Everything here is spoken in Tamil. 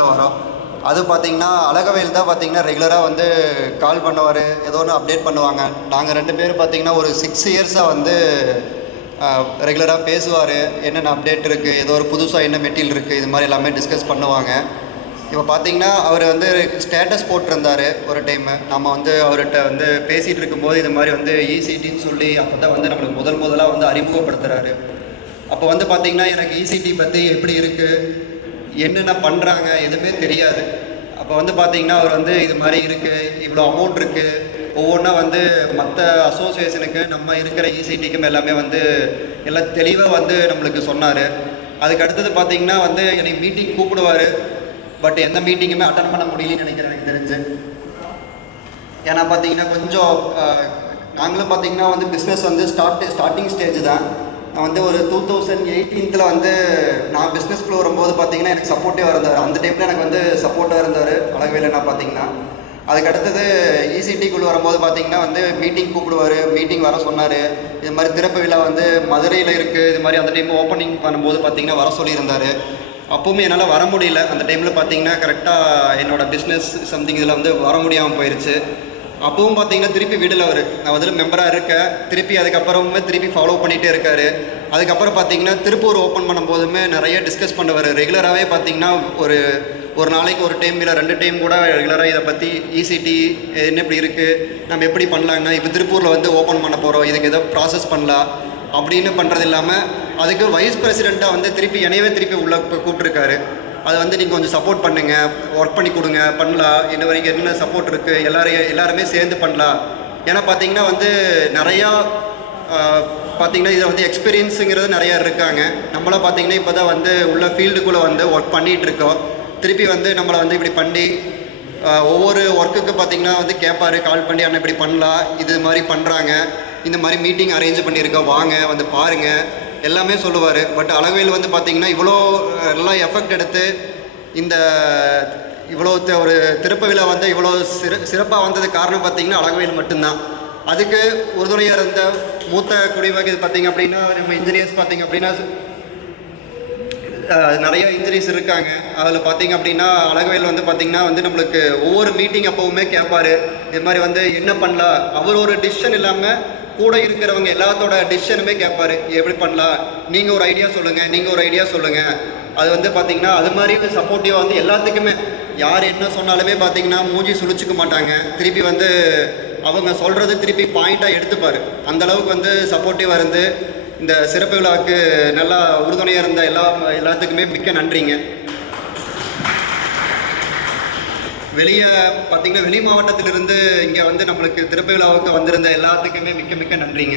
பிஸ்னஸ்குள்ளே வரோம். அது பார்த்திங்கன்னா அழகவேல் தான் பார்த்திங்கன்னா ரெகுலராக வந்து கால் பண்ணுவார், ஏதோ ஒன்று அப்டேட் பண்ணுவாங்க. நாங்கள் 2 பேரும் பார்த்திங்கன்னா ஒரு 6 இயர்ஸாக வந்து ரெகுலராக பேசுவார். என்னென்ன அப்டேட் இருக்குது, ஏதோ ஒரு புதுசாக என்ன மெட்டீரியல் இருக்குது, இது மாதிரி எல்லாமே டிஸ்கஸ் பண்ணுவாங்க. இப்போ பார்த்திங்கன்னா அவர் வந்து ஸ்டேட்டஸ் போட்டிருந்தார் ஒரு டைமு. நம்ம வந்து அவர்கிட்ட வந்து பேசிகிட்டு இருக்கும்போது இது மாதிரி வந்து இசிடின்னு சொல்லி அப்போ தான் வந்து நம்மளுக்கு முதலாக வந்து அறிமுகப்படுத்துகிறாரு. அப்போ வந்து பார்த்திங்கன்னா எனக்கு இசிடி பற்றி எப்படி இருக்குது, என்னென்ன பண்ணுறாங்க எதுவுமே தெரியாது. அப்போ வந்து பார்த்திங்கன்னா அவர் வந்து இது மாதிரி இருக்குது, இவ்வளோ அமௌண்ட் இருக்குது, ஒவ்வொன்றா வந்து மற்ற அசோசியேஷனுக்கு நம்ம இருக்கிற இசிடிக்கும் எல்லாமே வந்து எல்லாம் தெளிவாக வந்து நம்மளுக்கு சொன்னார். அதுக்கு அடுத்தது பார்த்திங்கன்னா வந்து என்னை மீட்டிங் கூப்பிடுவார். பட் எந்த மீட்டிங்குமே அட்டன் பண்ண முடியலன்னு நினைக்கிறேன் எனக்கு தெரிஞ்சு. ஏன்னா பார்த்தீங்கன்னா கொஞ்சம் நாங்களும் பார்த்தீங்கன்னா வந்து பிஸ்னஸ் வந்து ஸ்டார்டிங் ஸ்டேஜ் தான். நான் வந்து ஒரு 2018 வந்து நான் பிஸ்னஸ்குள்ளே வரும்போது பார்த்தீங்கன்னா எனக்கு சப்போர்ட்டிவாக இருந்தார். அந்த டைமில் எனக்கு வந்து சப்போர்ட்டாக இருந்தார் அழகவேலண்ணா பார்த்தீங்கன்னா. அதுக்கு அடுத்தது இசிடிக்குள்ளே வரும்போது பார்த்தீங்கன்னா வந்து மீட்டிங் கூப்பிடுவார், மீட்டிங் வர சொன்னார். இது மாதிரி திறப்பு விழா வந்து மதுரையில் இருக்குது, இது மாதிரி அந்த டைம் ஓப்பனிங் பண்ணும்போது பார்த்தீங்கன்னா வர சொல்லியிருந்தார். அப்போவுமே என்னால் வர முடியல. அந்த டைமில் பார்த்தீங்கன்னா கரெக்டாக என்னோடய பிஸ்னஸ் சம்திங் இதில் வந்து வர முடியாமல் போயிடுச்சு. அப்பவும் பார்த்தீங்கன்னா திருப்பி விடல அவர். நான் வந்து மெம்பராக இருக்கேன், திருப்பி அதுக்கப்புறமே திருப்பி ஃபாலோ பண்ணிகிட்டே இருக்கார். அதுக்கப்புறம் பார்த்தீங்கன்னா திருப்பூர் ஓப்பன் பண்ணும்போதுமே நிறைய டிஸ்கஸ் பண்ணுவார். ரெகுலராகவே பார்த்தீங்கன்னா ஒரு நாளைக்கு ஒரு டைம் இல்லை 2 டைம் கூட ரெகுலராக இதை பற்றி இசிடி என்ன இப்படி இருக்குது, நம்ம எப்படி பண்ணலாங்கன்னா இப்போ திருப்பூரில் வந்து ஓப்பன் பண்ண போகிறோம், இதுக்கு ஏதோ ப்ராசஸ் பண்ணலாம் அப்படின்னு பண்ணுறது இல்லாமல் அதுக்கு வைஸ் பிரசிடெண்ட்டாக வந்து திருப்பி உள்ளே கூப்பிட்ருக்காரு. அதை வந்து நீங்கள் கொஞ்சம் சப்போர்ட் பண்ணுங்கள், ஒர்க் பண்ணி கொடுங்க, பண்ணலாம், இன்ன வரைக்கும் என்ன சப்போர்ட் இருக்குது, எல்லாருமே சேர்ந்து பண்ணலாம். ஏன்னா பார்த்தீங்கன்னா வந்து நிறையா பார்த்தீங்கன்னா இதில் வந்து எக்ஸ்பீரியன்ஸுங்கிறது நிறையா இருக்காங்க. நம்மளாம் பார்த்தீங்கன்னா இப்போ தான் வந்து உள்ள ஃபீல்டுக்குள்ளே வந்து ஒர்க் பண்ணிகிட்ருக்கோம். திருப்பி வந்து நம்மளை வந்து இப்படி பண்ணி ஒவ்வொரு ஒர்க்குக்கு பார்த்திங்கன்னா வந்து கேட்பார், கால் பண்ணி அண்ணன் இப்படி பண்ணலாம், இது மாதிரி பண்ணுறாங்க, இந்த மாதிரி மீட்டிங் அரேஞ்ச் பண்ணியிருக்கோம், வாங்க வந்து பாருங்கள் எல்லாமே சொல்லுவார். பட் அழகவேல் வந்து பார்த்திங்கன்னா இவ்வளோ நல்லா எஃபெக்ட் எடுத்து இந்த இவ்வளோ ஒரு திறப்பு விழா வந்து இவ்வளோ சிறப்பாக வந்ததுக்கு காரணம் பார்த்திங்கன்னா அழகவேல் மட்டும்தான். அதுக்கு உறுதுணையாக இருந்த மூத்த குடிமகன் பார்த்திங்க அப்படின்னா நம்ம இன்ஜினியர்ஸ் பார்த்திங்க அப்படின்னா நிறைய இன்ஜினியர்ஸ் இருக்காங்க. அதில் பார்த்திங்க அப்படின்னா அழகவேல் வந்து பார்த்திங்கன்னா வந்து நம்மளுக்கு ஒவ்வொரு மீட்டிங் அப்போவுமே கேட்பார், இது மாதிரி வந்து என்ன பண்ணலாம், அவர் ஒரு டிசிஷன் இல்லாமல் கூட இருக்கிறவங்க எல்லாத்தோட டிசிஷனுமே கேட்பார், எப்படி பண்ணலாம், நீங்கள் ஒரு ஐடியா சொல்லுங்கள். அது வந்து பார்த்திங்கன்னா அது மாதிரி சப்போர்ட்டிவாக வந்து எல்லாத்துக்குமே யார் என்ன சொன்னாலுமே பார்த்திங்கன்னா மூஞ்சி சுழிச்சிக்க மாட்டாங்க. திருப்பி வந்து அவங்க சொல்கிறது திருப்பி பாயிண்ட்டாக எடுத்துப்பார். அந்தளவுக்கு வந்து சப்போர்ட்டிவாக இருந்து இந்த சிறப்பு விழாவுக்கு நல்லா உறுதுணையாக இருந்த எல்லாத்துக்குமே மிக்க நன்றிங்க. வெளியே பார்த்திங்கன்னா வெளி மாவட்டத்திலிருந்து இங்கே வந்து நம்மளுக்கு திறப்பு விழாவுக்கு வந்திருந்த எல்லாத்துக்குமே மிக்க நன்றிங்க.